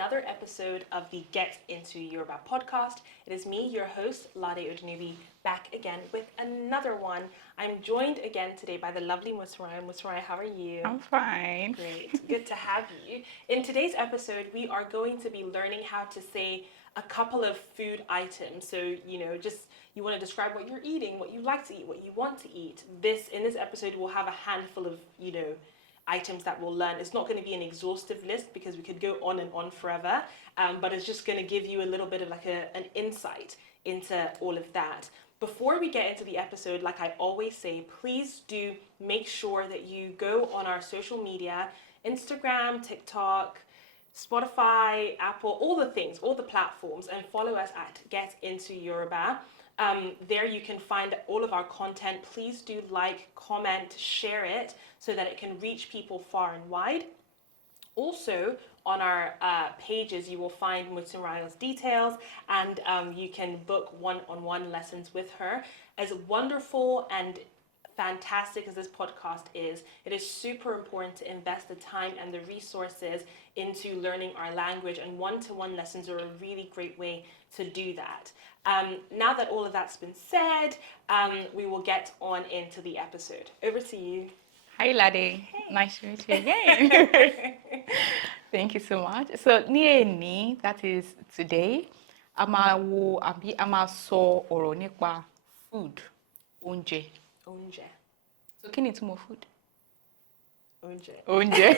another episode of the Get Into Yoruba podcast. It is me, your host, Lade Odunubi, back again with another one. I'm joined again today by the lovely Motunrayo. Motunrayo, how are you? I'm fine. Great, good to have you. In today's episode, we are going to be learning how to say a couple of food items. So, just you want to describe what you're eating, what you like to eat, what you want to eat. In this episode, we'll have a handful of, items that we'll learn. It's not going to be an exhaustive list because we could go on and on forever, but it's just going to give you a little bit of like an insight into all of that. Before we get into the episode, like I always say, please do make sure that you go on our social media, Instagram, TikTok, Spotify, Apple, all the things, all the platforms, and follow us at Get Into Yoruba. There you can find all of our content. Please do like, comment, share it so that it can reach people far and wide. Also, on our pages, you will find Motunrayo's details, and you can book one-on-one lessons with her. As wonderful and fantastic as this podcast is, it is super important to invest the time and the resources into learning our language, and one-to-one lessons are a really great way to do that. Now that all of that's been said, we will get on into the episode. Over to you. Hi, Lade. Hey. Nice to meet you again. Thank you so much. So, ní that is today, a máa sọ ọ̀rọ̀ nípa food, oúnjẹ. Oúnjẹ. So, kí ni ìtumọ̀ food? Oúnjẹ.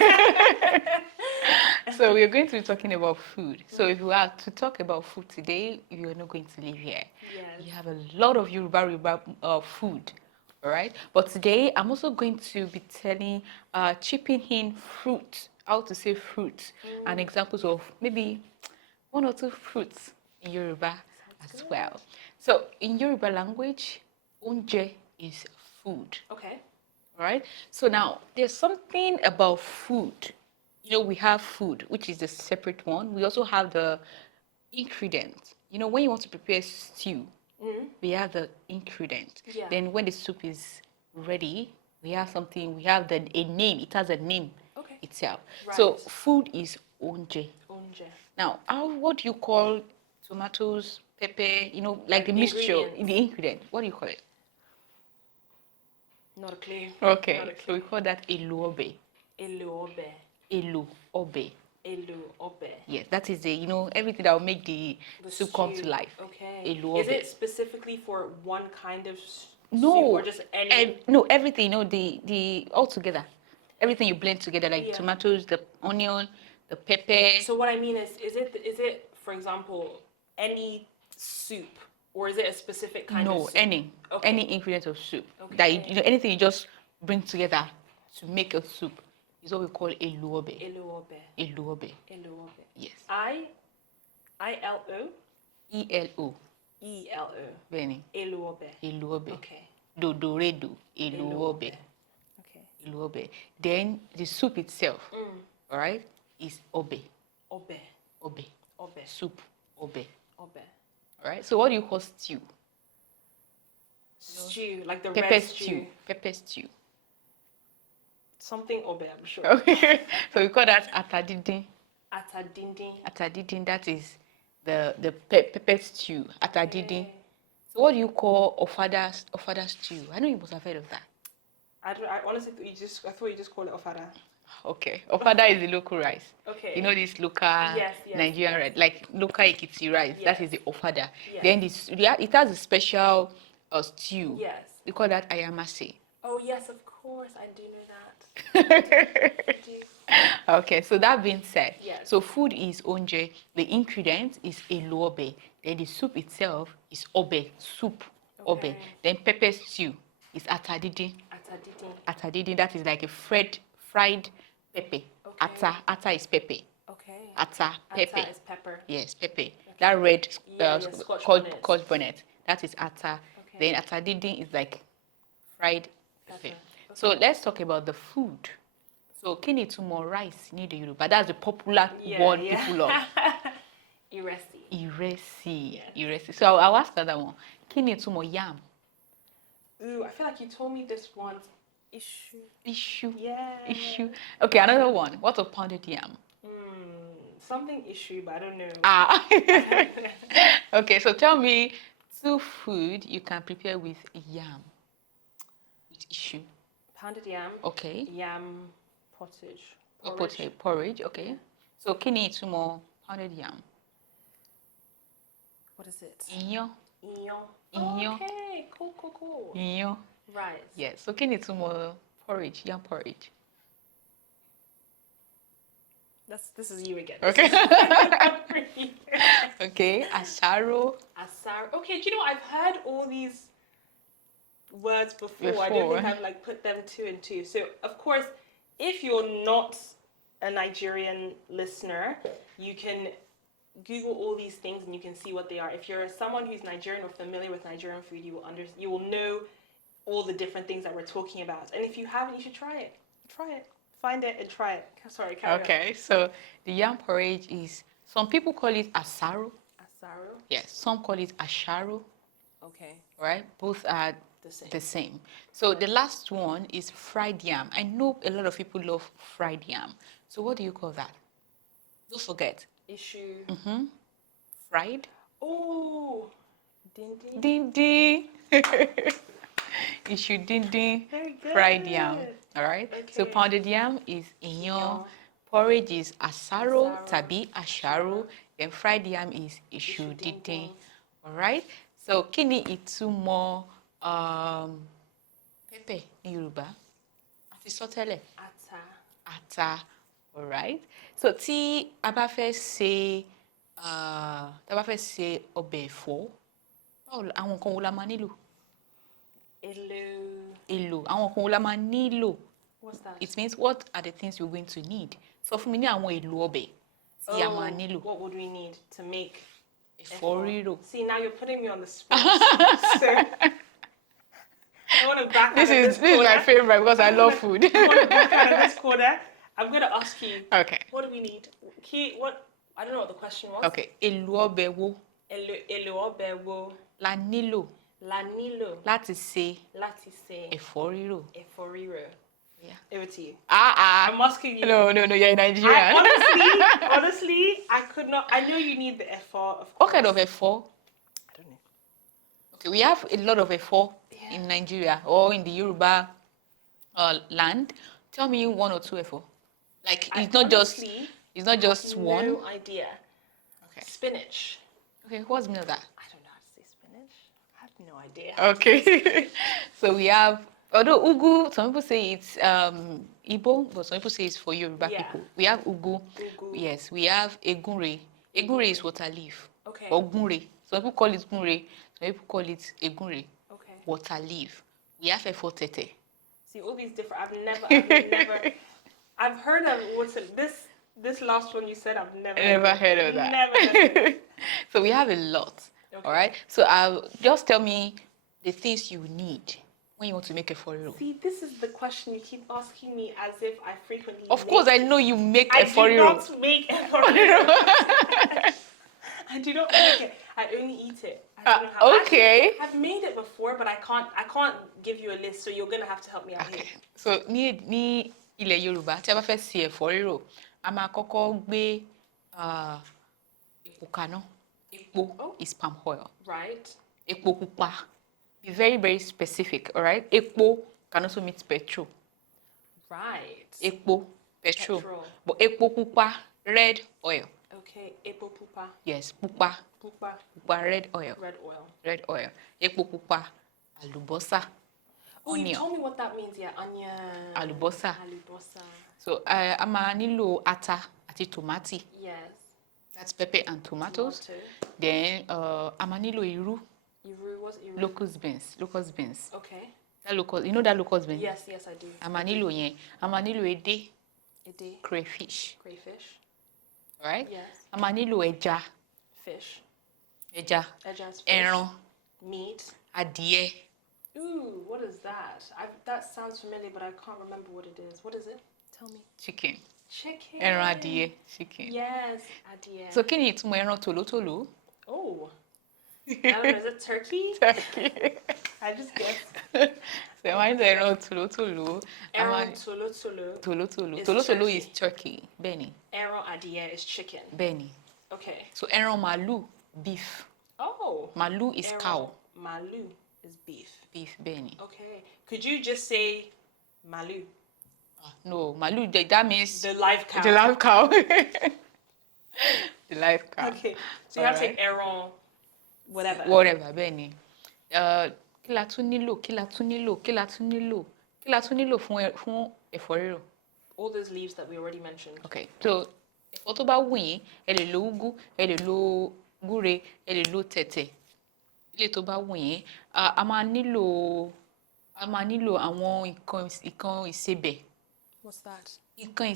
So we're going to be talking about food. So if you are to talk about food today, you're not going to live here. Yes. You have a lot of Yoruba food, all right? But today I'm also going to be chipping in fruit, how to say fruit, and examples of maybe one or two fruits in Yoruba as well. So in Yoruba language, oúnjẹ is food. Okay. All right. So now there's something about food. We have food, which is the separate one. We also have the ingredients. When you want to prepare stew, we have the ingredients. Yeah. Then when the soup is ready, we have a name. It has a name itself. Right. So food is onje. Onje. Now, what do you call tomatoes, pepper, like the mixture, the ingredient? What do you call it? Not a clue. Okay. Not a clue. So we call that eluobe. Eluobe. Eluobe. Eluobe. Yes, that is everything that will make the soup come to life. Okay. Eluobe. Is it specifically for one kind of soup or just any? No, everything. The all together. Everything you blend together, like tomatoes, the onion, the pepper. So what I mean is it for example any soup, or is it a specific kind of soup? No, any ingredient of soup. Okay. That anything you just bring together to make a soup is what we call eluobe. Eluobe. Eluobe. Eluobe. Yes. I-L-O? E-L-O. E-L-O. Bene. Eluobe. Eluobe. Okay. Dodoredo. Eluobe. Okay. Eluobe. Then the soup itself, all right, is obe. Obe. Obe. Obe. Soup. Obe. Obe. All right. So what do you call stew? Stew, like the pepper red stew. Pepper stew. Something obe, I'm sure. Okay. So we call that atadidin. Atadindin. Atadidin, that is the pepper stew. Atadidin. So what do you call ofada stew? I know you must have heard of that. I honestly thought you just call it ofada. Okay. Ofada is the local rice. Okay. This local Nigerian rice, like local Ekiti rice. Yes. That is the ofada. Yes. Then it has a special stew. Yes. We call that ayamase. Oh yes, of course, I do know that. I do. Okay, so that being said, yes. So food is onje, the ingredient is eluobe, then the soup itself is obe, soup, obe. Then pepper stew is atadidin. Atadidin, that is like a fried pepper. Okay. Ata is pepper. Okay. Ata, pepper. Ata is pepper. Yes, pepper. Okay. That red Scotch bonnet, that is ata. Okay. Then atadidin is like fried pepper. Okay. So let's talk about the food. So kí ni ìtumọ̀ rice ní èdè Yorùbá? That's the popular word people love. Ìrẹsì. Ìrẹsì. So I'll ask another one. Kí ni ìtumọ̀ yam? Ooh, I feel like you told me this once. Issue. Yeah. Issue. Okay, another one. What's a pounded yam? something issue, but I don't know. Ah. Okay, so tell me two food you can prepare with yam. With issue. Pounded yam. Okay. Yam pottage. Or Porridge. porridge, okay. Yeah. So kini itumo pounded yam. What is it? Iyo. Iyo. Iyo. Okay, cool. Iyo. Right. Yes. So kini itumo porridge, yam porridge. This is you again. Okay. This is Okay. Asaro. Asar. Okay, do you know I've heard all these words before. I don't think I've like put them two and two. So of course, if you're not a Nigerian listener, you can Google all these things and you can see what they are. If you're someone who's Nigerian or familiar with Nigerian food, you will know all the different things that we're talking about. And if you haven't, you should try it. Try it. Find it and try it. Sorry, carry on. Okay. So the yam porridge is, some people call it asaro. Asaro. Yes. Some call it asharo. Okay. Right? Both are The same. the same. So the last one is fried yam. I know a lot of people love fried yam. So what do you call that? Don't forget. Issue. Fried. Oh. Dindi. Dindi. Issue dindi. Very good. Fried yam. All right. So Okay. pounded yam is inyo. Porridge is asaro, tabi asharo. Then fried yam is issue dindi. All right. So kini itumo pepe ní Yorùbá. Àti sọ tẹ́lẹ̀. Ata. Ata. All right. So tí a bá fẹ́ ṣe ọbẹ̀ ẹ̀fọ́, àwọn nǹkan wo la máa nílò? Èlò. Àwọn nǹkan wo la máa nílò? What's that? It means what are the things you're going to need? Sọ fún mi ní àwọn èlò ọbẹ̀ tí a máa nílò. What would we need to make ẹ̀fọ́ rírò? See, now you're putting me on the spot. So I want to back This out of is corner. my favorite because I love food. I want to back out of this corner. I'm going to ask you. Okay. What do we need? I don't know what the question was. Okay. Èlò ọbẹ̀ wo Èlò ọbẹ̀ wo la nílò la nílò láti ṣe láti ṣe ẹ̀fọ́ rírò? ẹ̀fọ́ rírò. Yeah. Over to you. I'm asking you. No, you're in Nigeria. Honestly, I could not. I know you need the effor, of course. What kind of effor? I don't know. Okay, we have a lot of effor in Nigeria or in the Yoruba land. Tell me one or two effor. Like it's not just one. No idea. Okay. Spinach. Okay, what's the meaning of that? I don't know how to say spinach. I have no idea. Okay. So we have, although ugu, some people say it's Igbo, but some people say it's for Yoruba people. We have ugu. Yes, we have egunre. Egunre is water leaf. Okay. Or gunre. Some people call it gunre. Some people call it egunre. Okay. Water leaf. We have efo tete. See, all these different. I've heard of this last one you said. I've never heard of that. Never heard of it. So we have a lot. Okay. All right. So just tell me the things you need when you want to make a foriro. See, this is the question you keep asking me as if I frequently. Of course, I know you make a foriro. I do not make a foriro. I do not make it. I only eat it. I don't know how. Okay. Actually, I've made it before, but I can't give you a list. So you're gonna have to help me out here. So ní ilẹ̀ Yorùbá tí a bá fẹ́ ṣe ẹ̀fọ́ rírò, a máa kọ́kọ́ gbé epo kaná. Epo is palm oil. Right. Epo pupa. Be very, very specific, all right? Epo can also mean petrol. Right. Epo, petrol. But epo pupa, red oil. Okay, epo pupa. Yes, pupa. Pupa. Pupa, red oil. Red oil. Red oil. Epo pupa, alubosa. Oh, onion. you told me what that means, yeah. Onion. Alubosa. Alubosa. So, a máa nílò ata àti tomati. Yes. That's pepper and tomatoes. Tomato. Then, a máa nílò irú. Iru, what's iru? Locust beans. Okay. You know that locust bean? Yes, I do. A máa nílò yẹn. A máa nílò edé. Edé. Crayfish. Crayfish. Right? Yes. A máa nílò ẹja. Fish. Ẹja. Ẹja's fish. Ẹran. Meat. Adìẹ. Ooh, what is that? That sounds familiar, but I can't remember what it is. What is it? Tell me. Chicken. Chicken. Ẹran adìẹ. Chicken. Yes, adìẹ. So kí ni ìtumọ̀ ẹran tòlótòló? Oh. I don't know, is it turkey? Turkey. I just guessed. So ẹ máa nílò ẹran tòlótòló. A máa Ẹran tolotolo tòlótòló. is Tòlótòló turkey. is turkey. Bẹ́ẹ̀ni. Ẹran adìẹ is chicken. Bẹ́ẹ̀ni. Okay. So ẹran màálù, beef. Oh. Màálù is cow. Malu is beef. Beef, bẹ́ẹ̀ni. Okay. Could you just say malu? No, màálù, that means The live cow. the live cow. The live cow. Okay. So you have to say ẹran whatever. Whatever, bẹ́ẹ̀ni. Kí la tún nílò? Fún ẹ̀fọ́ rírò? All those leaves that we already mentioned. Okay, so ẹ̀fọ́ tó bá wù yín, ẹ lè lo úgú, ẹ lè lo gúre, ẹ lè lo tẹ̀tẹ̀. Ilé tó bá wù yín, a máa nílò àwọn nǹkan ìsebẹ̀. What's that? Nǹkan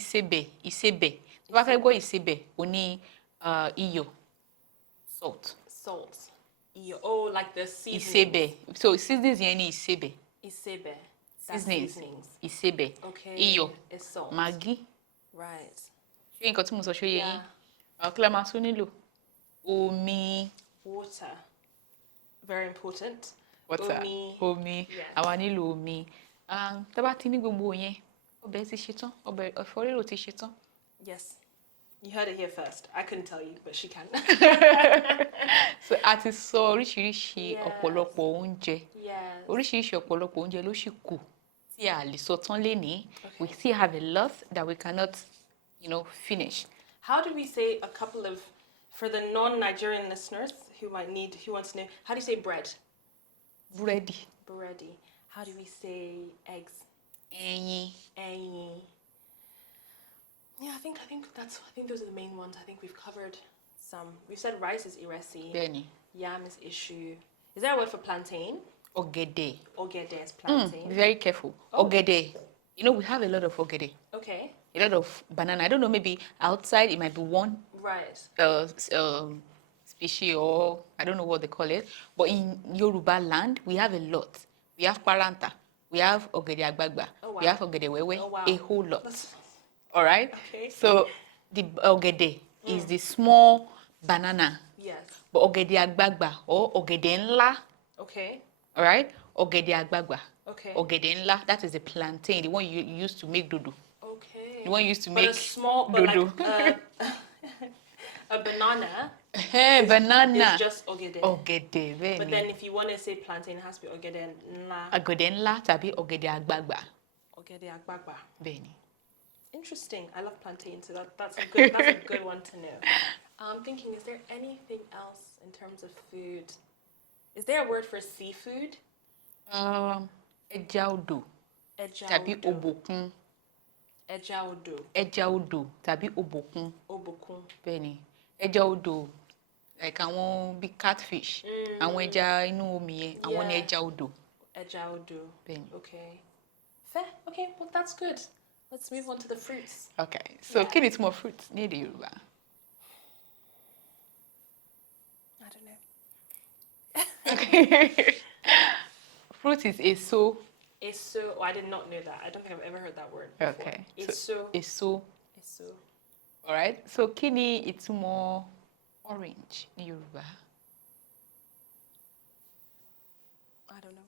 ìsebẹ̀. Tó bá fẹ́ gbọ́ ìsebẹ̀, ó ní iyọ̀, salt. Salt. Oh, like the seasoning. Ìsebẹ̀. So seasonings yẹn ni ìsebẹ̀. Isebe. That's seasonings. Ìsebẹ̀. Okay. Iyọ̀. It's salt. Maggi. Right. Ṣé nǹkan tí mo sọ ṣó yé yín? Yeah. Kí la máa tún nílò? Omi. Water. Very important. Water. Omi. Yes. Àwa nílò omi. Tá bá ti ní gbogbo yẹn, ọbẹ̀ ti ṣe tán. Ọbẹ̀ ẹ̀fọ́ rírò ti ṣe tán. Yes. You heard it here first. I couldn't tell you, but she can. So a ti sọ oríṣiríṣi Yes. ọ̀pọ̀lọpọ̀ oúnjẹ. Yes. Oríṣiríṣi ọ̀pọ̀lọpọ̀ oúnjẹ ló ṣì kù tí a lè sọ tán lénìí. We still have a lot that we cannot, finish. How do we say a couple of, for the non-Nigerian listeners who want to know, how do you say bread? Búrẹ́dì. Bready. How do we say eggs? Ẹyin. Ẹyin. Yeah, I think those are the main ones. I think we've covered some. We've said rice is iresi. Bẹ́ẹ̀ni. Yam is issue. Is there a word for plantain? Ọ̀gẹ̀dẹ̀. Ọ̀gẹ̀dẹ̀ is plantain. Be very careful. Oh. Ọ̀gẹ̀dẹ̀. We have a lot of ọ̀gẹ̀dẹ̀. Okay. A lot of banana. I don't know, maybe outside it might be one Right. species, or I don't know what they call it. But in Yoruba land, we have a lot. We have paranta. We have ọ̀gẹ̀dẹ̀ àgbagbà. Oh, wow. We have ọ̀gẹ̀dẹ̀ wẹ́wẹ́. Oh, wow. A whole lot. That's- All right? Okay. So the ọ̀gẹ̀dẹ̀ is the small banana. Yes. But ọ̀gẹ̀dẹ̀ àgbagbà or ọ̀gẹ̀dẹ̀ ńlá. Okay. All right? Ọ̀gẹ̀dẹ̀ àgbagbà. Okay. Ọ̀gẹ̀dẹ̀ ńlá, that is the plantain, the one you use to make dodo. Okay. The one you used to But make a small, but dodo. like a banana Banana. is just ọ̀gẹ̀dẹ̀. Ọ̀gẹ̀dẹ̀, bẹ́ẹ̀ But ni. then if you want to say plantain, it has to be ọ̀gẹ̀dẹ̀ ńlá. Ọ̀gẹ̀dẹ̀ ńlá tàbí ọ̀gẹ̀dẹ̀ àgbagbà. Ọ̀gẹ̀dẹ̀ àgbagbà. Bẹ́ẹ̀ ni. Interesting. I love plantain, so that's a good one to know. I'm thinking, is there anything else in terms of food? Is there a word for seafood? Ẹja odò Ẹja tàbí odò. òbòkun. Ẹja odò. Ẹja odò tàbí òbòkun. Òbòkun. Bẹ́ẹ̀ ni. Ẹja odò, like àwọn bíi catfish. Àwọn ẹja inú omi yẹn, àwọn ni Yeah. ẹja odò. Ẹja odò. Bẹ́ẹ̀ ni. Okay. Fair. Okay, well, that's good. Let's move on to the fruits. Okay, so Yeah. kí ni ìtumọ̀ fruit ní èdè Yorùbá? I don't know. Okay. Fruit is èso. Eso. Oh, I did not know that. I don't think I've ever heard that word before. Okay. Eso. Èso. Eso. Alright, so kí ni ìtumọ̀ orange ní Yorùbá? I don't know.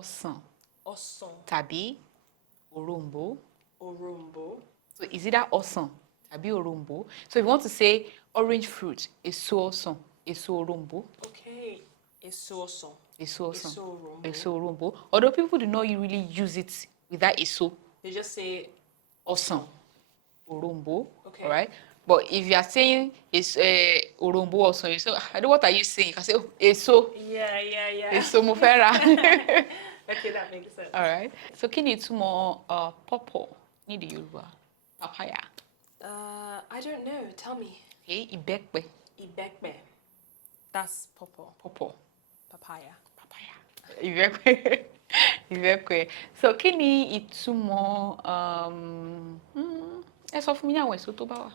Ọsàn Ọsàn. tàbí òrombó. Orombo. So is either ọsàn tàbí òrombó. So if you want to say orange fruit, èso ọsàn, èso òrombó, Okay. Eso ọsàn. èso ọsàn, Eso òrombó. èso òrombó. Although people do not really use it with that èso, They just say ọsàn, òrombó, Okay. alright? But if you are saying it's òrombó ọsàn, you say, I know what are you saying? You can say èso, yeah. èso mo fẹ́ rà. Okay, that makes sense. Alright. So kí ni ìtumọ̀ pawpaw ní èdè Yorùbá? Papaya. I don't know. Tell me. Okay, ìbẹ́pẹ. Ibekbe. That's pawpaw. Pawpaw. Papaya. Papaya. Ìbẹ́pẹ. Ìbẹ́pẹ. So kí ni ìtumọ̀ ẹ sọ fún mi ní àwọn èso tó bá wà.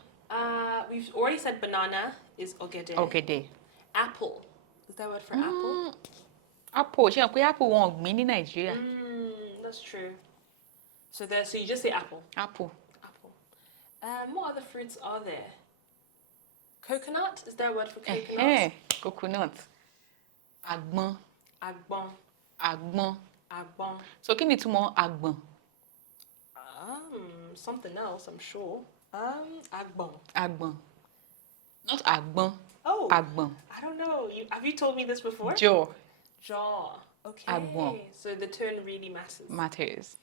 We've already said banana is ọ̀gẹ̀dẹ̀. Ọ̀gẹ̀dẹ̀. Apple. Is that word for apple? Apple, ṣé o pé apple wọn ò gbìn ní Nàìjíríà? That's true. So you just say apple. Apple. Apple. What other fruits are there? Coconut? Is there a word for coconut? Coconut. Àgbọn. Agbon. Àgbọn. Agbon. So kí ni ìtumọ̀ àgbọn? Something else, I'm sure. Agbon. Àgbọn. Not àgbọn. Oh, Àgbọn. I don't know. Have you told me this before? Jaw Jaw. Okay. Agbon. So the tone really matters. matters.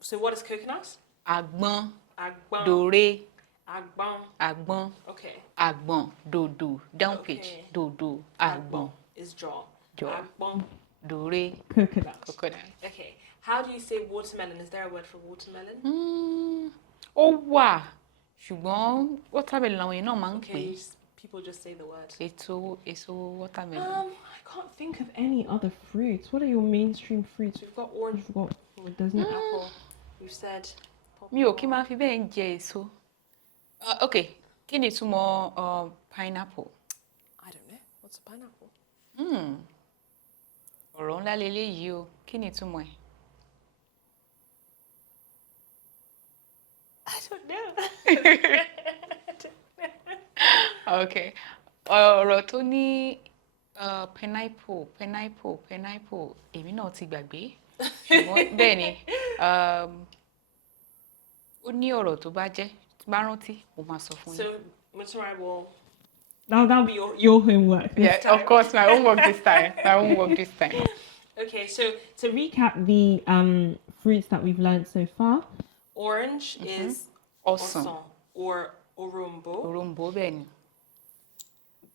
So what is coconut? Àgbọn. Agbon. Dòré. Agbon. Àgbọn. Okay. Àgbọn. Dòdò. Down Okay. pitch. Dòdò. Àgbọn. Is jaw. Jaw. Agbon. Dòré. Coconut. Coconut. Okay. How do you say watermelon? Is there a word for watermelon? Ó wà ṣùgbọ́n watermelon làwọn èèyàn náà máa ń pè Okay. People just say the word. èso watermelon. I can't think of any other fruits. What are your mainstream fruits? We've got orange. We've got, there's no Apple. We've said. Mi ò kí máa fi bẹ́ẹ̀ ń jẹ èso. Okay, kí ni ìtumọ̀ pineapple? I don't know. What's a pineapple? Ọ̀rọ̀ ńlá leléyìí o. Kí ni ìtumọ̀ ẹ̀? I don't know. Okay. Ọ̀rọ̀ tó ní pineapple èmi náà ti gbàgbé. Ṣùgbọ́n bẹ́ẹ̀ ni ó ní ọ̀rọ̀ tó bá jẹ́ tí bá rántí mo máa sọ fún yín. So, Motunrayo will. that'll be your homework. Yeah, of course, my homework this time. Okay, so to Recap the fruits that we've learned so far. orange is Ọsàn. osan or orombo. Òrombó bẹ́ẹ̀ ni.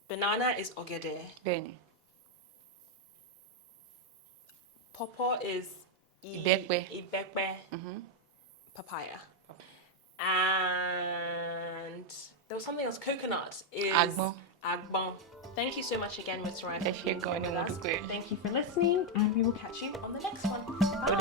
Banana is ogede. Bẹ́ẹ̀ ni. Pawpaw is Ìbẹ́pẹ. Ìbẹ́pẹ. Papaya. And there was something else. Coconut is Àgbọn. Agbon. Thank you so much again, Mr. Ryan. Ẹ ṣé gan ni mo dúpẹ́. Thank you for listening, and we will catch you on the next one. Bye.